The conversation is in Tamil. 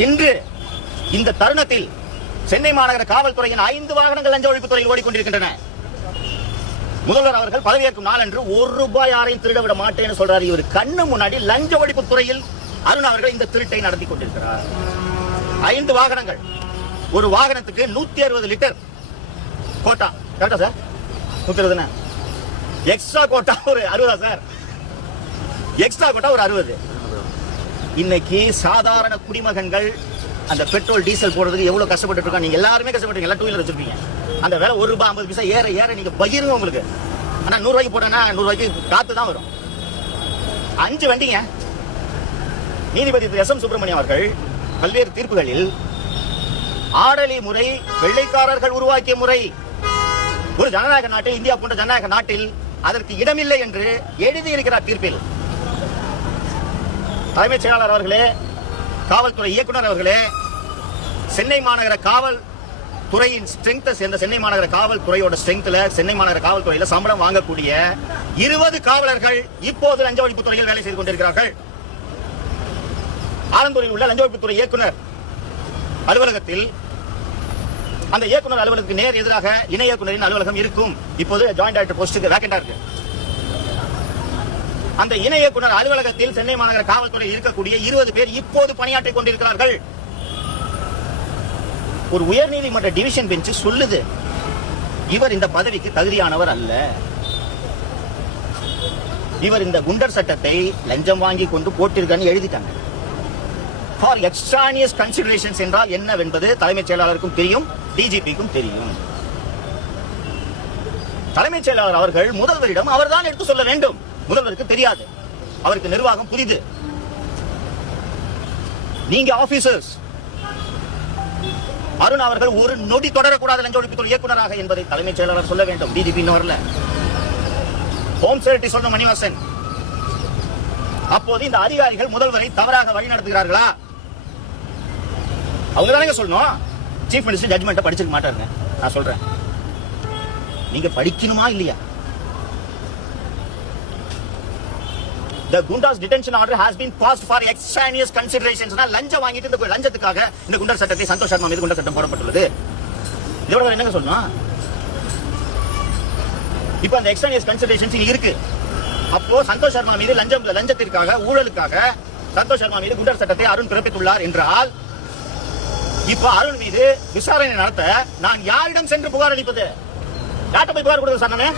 இன்று இந்த தருணத்தில் சென்னை மாநகர காவல்துறையின் 5 வாகனங்கள் லஞ்ச ஒழிப்பு துறையில் ஓடிக்கொண்டிருக்கின்றன. முதல்வர் அவர்கள் பதவியேற்கும் நாளன்று ₹1 யாரையும் திருட விட மாட்டேன்னு சொல்றாரு. இவர் கண்ணு முன்னாடி லஞ்ச ஒழிப்பு துறையில் அருண் அவர்கள் இந்த திருட்டை நடத்தி கொண்டிருக்கிறார். 5 வாகனங்கள், ஒரு வாகனத்துக்கு 160 லிட்டர் கோட்டா. கரெக்டா சார்? 160 எக்ஸ்ட்ரா கோட்டா ஒரு 60 சார். எக்ஸ்ட்ரா கோட்டா ஒரு 60. இன்னைக்கு சாதாரண குடிமகன்கள் அந்த பெட்ரோல் டீசல் போடுறதுக்கு எவ்வளவு கஷ்டப்பட்டு இருக்காங்க. நீங்க எல்லாருமே கஷ்டப்பட்டீங்க. எல்லாம் 2 வீலர் வச்சிருப்பீங்க. அந்த விலை ₹1.50 ஏற ஏற நீங்க பகிருங்க உங்களுக்கு. ஆனா 100 ரூபாய்க்கு போட்டா 100 ரூபாய்க்கு காத்து தான் வரும். 5 வண்டிங்க. நீதிபதி எஸ் எம் சுப்பிரமணியம் அவர்கள் பல்வேறு தீர்ப்புகளில் ஆடலி முறை வெள்ளைக்காரர்கள் உருவாக்கிய முறை, ஒரு ஜனநாயக நாட்டில், இந்தியா போன்ற ஜனநாயக நாட்டில் அதற்கு இடமில்லை என்று எழுதியிருக்கிறார் தீர்ப்பில். தலைமைச் செயலாளர் அவர்களே, காவல்துறை இயக்குனர் அவர்களே, சென்னை மாநகர காவல் துறையின் ஸ்ட்ரெங்த் சேர்ந்த சென்னை மாநகர காவல்துறையோட ஸ்ட்ரெங்த்ல சென்னை மாநகர காவல்துறையில சம்பளம் வாங்கக்கூடிய 20 காவலர்கள் இப்போது லஞ்ச ஒழிப்பு துறையில் வேலை செய்து கொண்டிருக்கிறார்கள். ஆலந்தூரில் உள்ள லஞ்ச ஒழிப்புத்துறை இயக்குனர் அலுவலகத்தில் அந்த இயக்குனர் அலுவலகத்துக்கு நேர் எதிராக இணை இயக்குனரின் அலுவலகம் இருக்கும். இப்போது ஜாயிண்ட் டைரக்டர் போஸ்டுக்கு வேக்கண்டா இருக்கு. அந்த இணை இயக்குனர் அலுவலகத்தில் சென்னை மாநகர காவல்துறை இருக்கக்கூடிய 20 பேர் இப்போது பணியாற்றிக் கொண்டிருக்கிறார்கள். ஒரு உயர்நீதிமன்ற டிவிஷன் பெஞ்ச் சொல்லுது, இவர் இந்த பதவிக்கு தகுதியானவர் அல்ல. இவர் இந்த குண்டர் சட்டத்தை லஞ்சம் வாங்கி கொண்டு போட்டிருக்கான்னு எழுதிட்டாங்க. ஃபார் எக்ஸ்ட்ரானியஸ் கன்சிடரேஷன்ஸ் என்றால் என்னவென்பது தலைமைச் செயலாளருக்கும் தெரியும், டிஜிபிக்கும் தெரியும். தலைமைச் செயலாளர் அவர்கள் முதல்வரிடம் அவர்தான் எடுத்து சொல்ல வேண்டும். முதல்வருக்கு தெரியாது, அவருக்கு நிர்வாகம் புரியுது. நீங்க ஆபீசர்ஸ், அருண் அவர்கள் ஒரு நொடி தொடரக்கூடாது லஞ்ச ஒழிப்புத்துறை இயக்குநராக என்பதை தலைமைச் செயலாளர் சொல்ல வேண்டும். டிஜிபி இன்னும் வரல. ஹோம் செக்ரட்டரி சொன்ன மணிவாசன். அப்போது இந்த அதிகாரிகள் முதல்வரை தவறாக வழி நடத்துகிறார்களா? அவங்க தானே சொல்லணும். சீஃப் மினிஸ்டர் ஜட்மெண்ட்டை படிச்சிருக்க மாட்டாருங்க. நான் சொல்றேன், நீங்க படிக்கணுமா இல்லையா? The Gunda's detention order has been passed for extraneous considerations. லஞ்சம் வாங்கிட்டு இந்த லஞ்சத்துக்காக இந்த குண்டர் சட்டத்தை சந்தோஷ் சர்மா மீது குண்டர் சட்டம் போடப்பட்டுள்ளது. இதோட என்னங்க சொல்லணும்? இப்போ அந்த எக்ஸ்ட்ரானியஸ் கன்சிடரேஷன்ஸ் இருக்கு. அப்போ சந்தோஷ் சர்மா மீது லஞ்சத்திற்காக, ஊழலுக்காக சந்தோஷ் சர்மா மீது குண்டர் சட்டத்தை அருண் பிறப்பித்துள்ளார் என்றால், இப்ப அருண் மீது விசாரணை நடத்த நான் யாரிடம் சென்று புகார் அளிப்பது? யார்கிட்ட போய் புகார் கொடுத்தது சார்? நானு